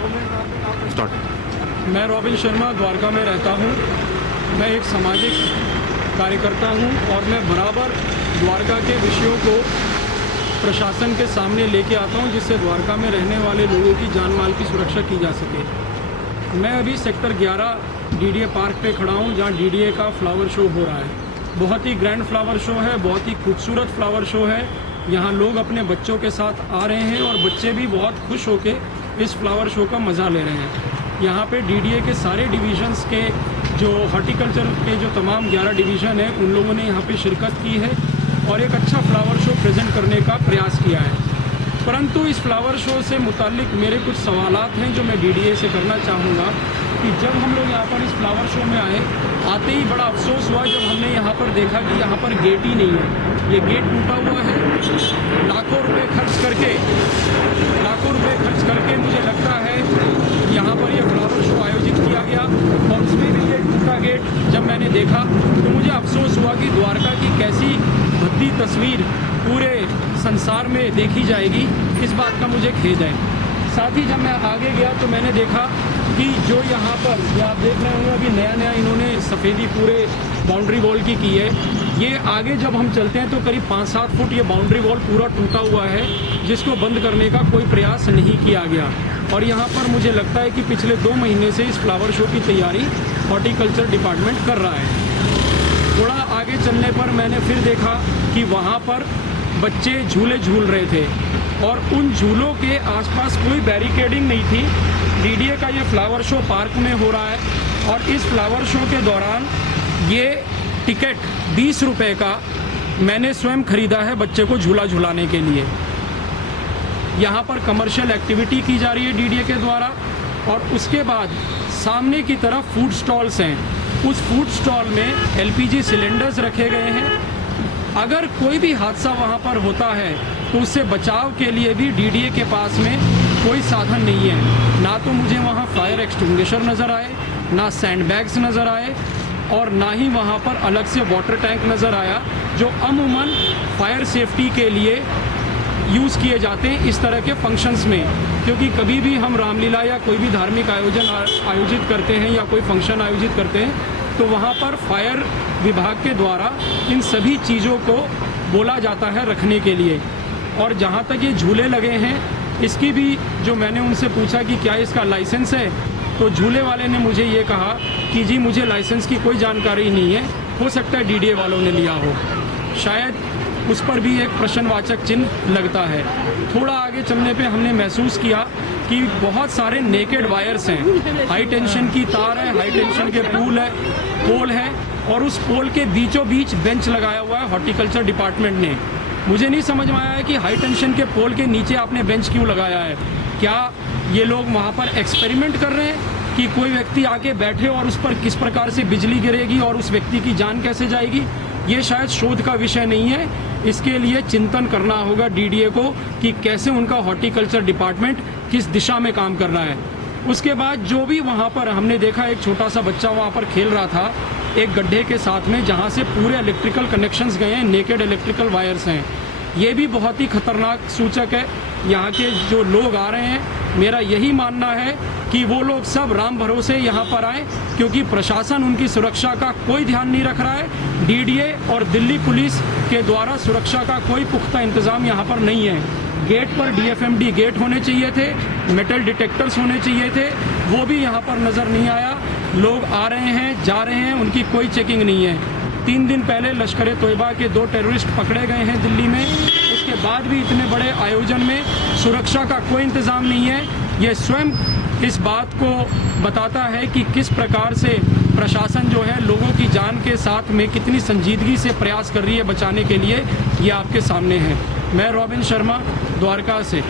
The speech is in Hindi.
स्टार्ट। मैं रॉबिन शर्मा द्वारका में रहता हूँ। मैं एक सामाजिक कार्यकर्ता हूँ और मैं बराबर द्वारका के विषयों को प्रशासन के सामने लेके आता हूँ, जिससे द्वारका में रहने वाले लोगों की जान माल की सुरक्षा की जा सके। मैं अभी सेक्टर 11 डीडीए पार्क पे खड़ा हूँ, जहाँ डीडीए का फ्लावर शो हो रहा है। बहुत ही ग्रैंड फ्लावर शो है, बहुत ही खूबसूरत फ्लावर शो है। यहाँ लोग अपने बच्चों के साथ आ रहे हैं और बच्चे भी बहुत खुश होके इस फ्लावर शो का मज़ा ले रहे हैं। यहाँ पे डीडीए के सारे डिविजन्स के जो हॉर्टिकल्चर के जो तमाम 11 डिवीज़न हैं, उन लोगों ने यहाँ पे शिरकत की है और एक अच्छा फ्लावर शो प्रेजेंट करने का प्रयास किया है। परंतु इस फ्लावर शो से मुताल्लिक मेरे कुछ सवालात हैं जो मैं डीडीए से करना चाहूँगा कि जब हम लोग यहाँ पर इस फ्लावर शो में आए, आते ही बड़ा अफसोस हुआ जब हमने यहाँ पर देखा कि यहाँ पर गेट ही नहीं है। ये गेट टूटा हुआ है। लाखों रुपए खर्च करके मुझे लगता है यहाँ पर ये फ्लावर शो आयोजित किया गया और उसमें भी ये टूटा गेट जब मैंने देखा तो मुझे अफसोस हुआ कि द्वारका की कैसी भद्दी तस्वीर पूरे संसार में देखी जाएगी, इस बात का मुझे खेद है। साथ ही जब मैं आगे गया तो मैंने देखा कि जो यहाँ पर ये आप देख रहे होंगे, अभी नया इन्होंने सफ़ेदी पूरे बाउंड्री वॉल की है। ये आगे जब हम चलते हैं तो करीब 5-7 फुट ये बाउंड्री वॉल पूरा टूटा हुआ है, जिसको बंद करने का कोई प्रयास नहीं किया गया। और यहाँ पर मुझे लगता है कि पिछले 2 महीने से इस फ्लावर शो की तैयारी हॉर्टिकल्चर डिपार्टमेंट कर रहा है। थोड़ा आगे चलने पर मैंने फिर देखा कि वहाँ पर बच्चे झूले झूल रहे थे और उन झूलों के आसपास कोई बैरिकेडिंग नहीं थी। डीडीए का ये फ्लावर शो पार्क में हो रहा है और इस फ्लावर शो के दौरान ये टिकट 20 रुपये का मैंने स्वयं खरीदा है बच्चे को झूला झुलाने के लिए। यहाँ पर कमर्शियल एक्टिविटी की जा रही है डीडीए के द्वारा और उसके बाद सामने की तरफ फूड स्टॉल्स हैं। उस फूड स्टॉल में एलपीजी सिलेंडर्स रखे गए हैं। अगर कोई भी हादसा वहाँ पर होता है तो उससे बचाव के लिए भी डीडीए के पास में कोई साधन नहीं है। ना तो मुझे वहाँ फायर एक्सटिंग्विशर नज़र आए, ना सैंडबैग्स नज़र आए और ना ही वहाँ पर अलग से वाटर टैंक नज़र आया, जो अमूमन फायर सेफ्टी के लिए यूज़ किए जाते हैं इस तरह के फंक्शंस में। क्योंकि कभी भी हम रामलीला या कोई भी धार्मिक आयोजित करते हैं या कोई फंक्शन आयोजित करते हैं तो वहाँ पर फायर विभाग के द्वारा इन सभी चीज़ों को बोला जाता है रखने के लिए। और जहाँ तक ये झूले लगे हैं, इसकी भी जो मैंने उनसे पूछा कि क्या इसका लाइसेंस है, तो झूले वाले ने मुझे ये कहा कि जी मुझे लाइसेंस की कोई जानकारी नहीं है, हो सकता है डीडीए वालों ने लिया हो। शायद उस पर भी एक प्रश्नवाचक चिन्ह लगता है। थोड़ा आगे चलने पे हमने महसूस किया कि बहुत सारे नेकेड वायर्स हैं, हाई टेंशन की तार है, हाई टेंशन के पोल है और उस पोल के बीचों बीच बेंच लगाया हुआ है हॉर्टिकल्चर डिपार्टमेंट ने। मुझे नहीं समझ में आया कि हाई टेंशन के पोल के नीचे आपने बेंच क्यों लगाया है। क्या ये लोग वहाँ पर एक्सपेरिमेंट कर रहे हैं कि कोई व्यक्ति आके बैठे और उस पर किस प्रकार से बिजली गिरेगी और उस व्यक्ति की जान कैसे जाएगी? ये शायद शोध का विषय नहीं है। इसके लिए चिंतन करना होगा डीडीए को कि कैसे उनका हॉर्टिकल्चर डिपार्टमेंट किस दिशा में काम कर रहा है। उसके बाद जो भी वहाँ पर हमने देखा, एक छोटा सा बच्चा वहाँ पर खेल रहा था एक गड्ढे के साथ में, जहाँ से पूरे इलेक्ट्रिकल कनेक्शंस गए हैं, नेकेड इलेक्ट्रिकल वायर्स हैं। ये भी बहुत ही खतरनाक सूचक है। यहाँ के जो लोग आ रहे हैं, मेरा यही मानना है कि वो लोग सब राम भरोसे यहाँ पर आए, क्योंकि प्रशासन उनकी सुरक्षा का कोई ध्यान नहीं रख रहा है। डीडीए और दिल्ली पुलिस के द्वारा सुरक्षा का कोई पुख्ता इंतजाम यहाँ पर नहीं है। गेट पर डीएफएमडी गेट होने चाहिए थे, मेटल डिटेक्टर्स होने चाहिए थे, वो भी यहाँ पर नज़र नहीं आया। लोग आ रहे हैं, जा रहे हैं, उनकी कोई चेकिंग नहीं है। 3 दिन पहले लश्कर-ए-तोयबा के 2 टेररिस्ट पकड़े गए हैं दिल्ली में। उसके बाद भी इतने बड़े आयोजन में सुरक्षा का कोई इंतज़ाम नहीं है। ये स्वयं इस बात को बताता है कि किस प्रकार से प्रशासन जो है लोगों की जान के साथ में कितनी संजीदगी से प्रयास कर रही है बचाने के लिए। ये आपके सामने है। मैं रॉबिन शर्मा द्वारका से।